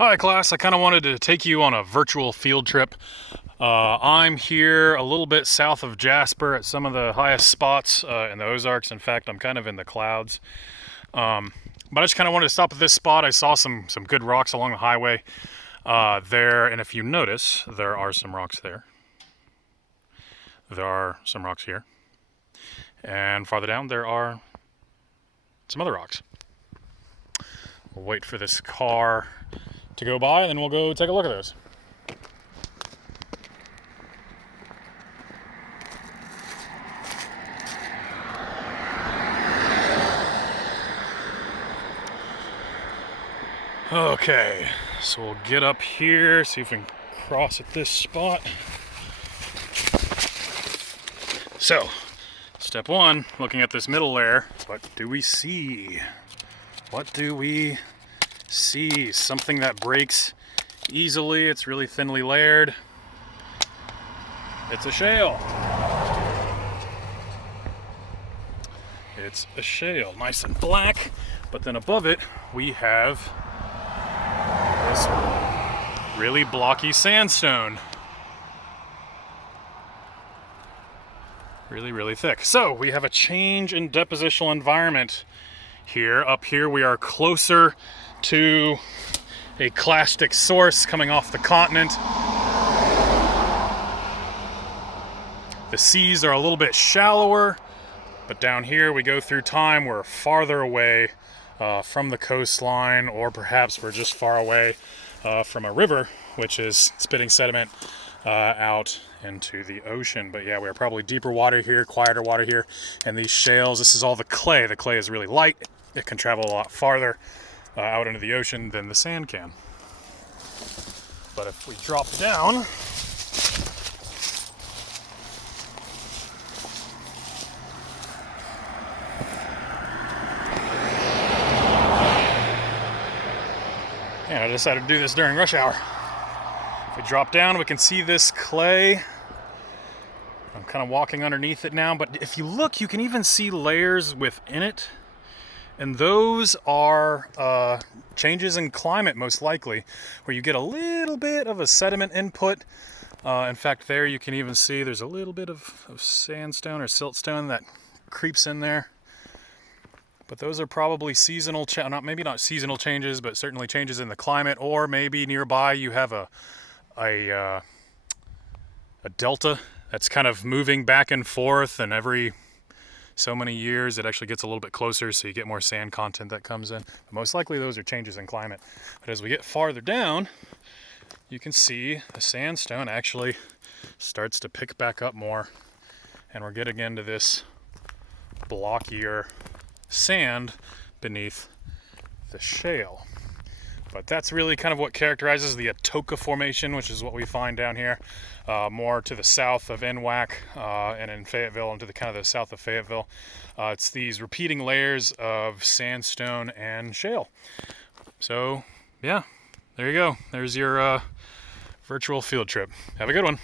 Hi class, I kind of wanted to take you on a virtual field trip. I'm here a little bit south of Jasper at some of the highest spots in the Ozarks. In fact, I'm kind of in the clouds. But I just kind of wanted to stop at this spot. I saw some good rocks along the highway there, and if you notice, there are some rocks there. There are some rocks here. And farther down, there are some other rocks. We'll wait for this car to go by, and then we'll go take a look at those. Okay, so we'll get up here, see if we can cross at this spot. So, step one, looking at this middle layer, what do we see? What do we see? Something that breaks easily. It's really thinly layered. It's a shale. It's a shale, nice and black. But then above it, we have this really blocky sandstone. Really thick. So we have a change in depositional environment here. Up here we are closer to a clastic source coming off the continent. The seas are a little bit shallower, but down here we go through time, we're farther away from the coastline, or perhaps we're just far away from a river, which is spitting sediment out into the ocean. But yeah, we're probably deeper water here, quieter water here, and these shales, this is all the clay. The clay is really light. It can travel a lot farther out into the ocean than the sand can. But if we drop down, and I decided to do this during rush hour. If we drop down, we can see this clay. I'm kind of walking underneath it now, but if you look, you can even see layers within it. And those are changes in climate, most likely, where you get a little bit of a sediment input. In fact, there you can even see there's a little bit of sandstone or siltstone that creeps in there. But those are probably seasonal, maybe not seasonal changes, but certainly changes in the climate. Or maybe nearby you have a delta that's kind of moving back and forth, and every so many years it actually gets a little bit closer, so you get more sand content that comes in. But most likely those are changes in climate. But as we get farther down, you can see the sandstone actually starts to pick back up more, and we're getting into this blockier sand beneath the shale. But that's really kind of what characterizes the Atoka Formation, which is what we find down here, more to the south of NWAC and in Fayetteville, and to the kind of the south of Fayetteville. It's these repeating layers of sandstone and shale. So yeah, there you go. There's your virtual field trip. Have a good one.